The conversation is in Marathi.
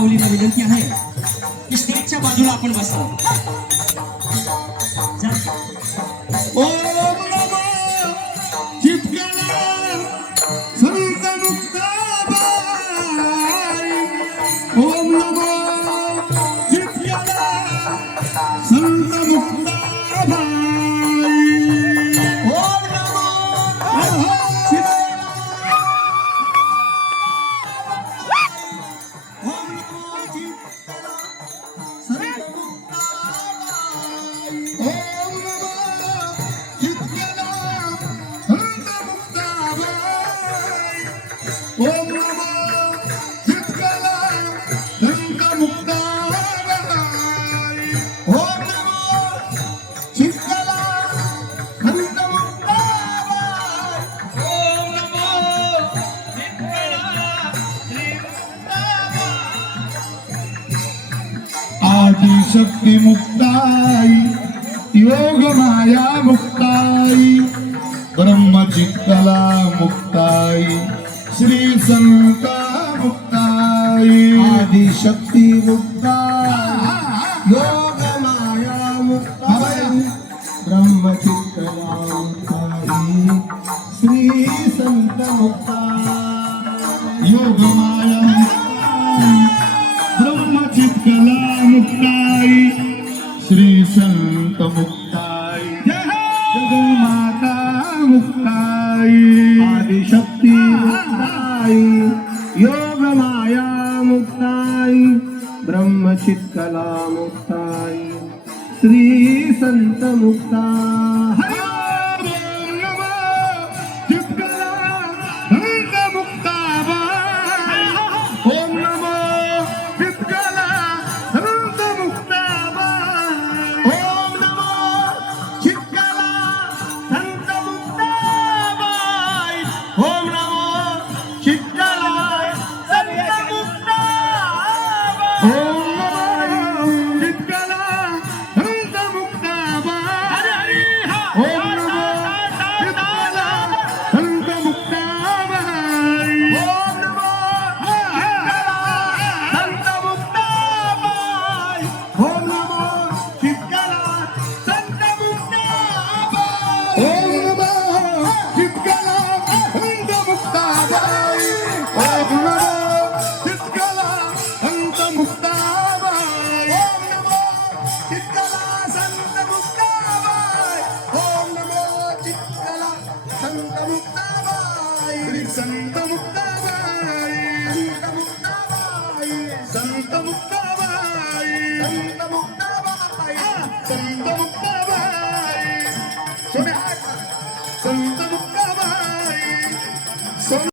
माऊलीला विनंती आहे की स्टेजच्या बाजूला आपण बसावं. ओम नमो चित्काला संत मुक्ताबाई. ओम नमो चित्काला संत मुक्ताबाई. ओम नमो ओम नमो चित्काला संत मुक्ताबाई. ओम नमो चित्काला संत मुक्ताबाई. ओम नमो आदिशक्ती मुक्ताई योग माया मुक्ताई ब्रह्मचित्तला मुक्ताई श्री संत मुक्ताई. आदिशक्ती मुक्ताई योग माया मुक्ताई ब्रह्मचित्तला मुक्ताई श्री संत मुक्ताई. योग माया मुक्ताई ब्रह्मचित्तला मुक्ताई श्री संत मुक्ताई. जगन्माता मुक्ताई आदिशक्ती मुक्ताई योग माया मुक्ताई ब्रह्मचित्तला मुक्ताई श्री संत मुक्ताई. ओम नमो चित्काला संत मुक्ताबाई. ओम नमो चित्काला संत मुक्ताबाई. ओम नमो चित्काला संत मुक्ताबाई. ओम नमो चित्काला संत मुक्ताबाई. ओम नमो चित्काला संत मुक्ताबाई. ओम नमो चित्काला संत मुक्ताबाई. ओम नमो चित्काला संत मुक्ताबाई. ओम नमो चित्काला संत मुक्ताबाई. ओम नमो चित्काला संत मुक्ताबाई. ओम नमो चित्काला संत मुक्ताबाई. ओम नमो चित्काला संत मुक्ताबाई. संत मुक्ताबाई. संत मुक्ताबाई. संत मुक्ताबाई. संत मुक्ताबाई. संत मुक्ताबाई.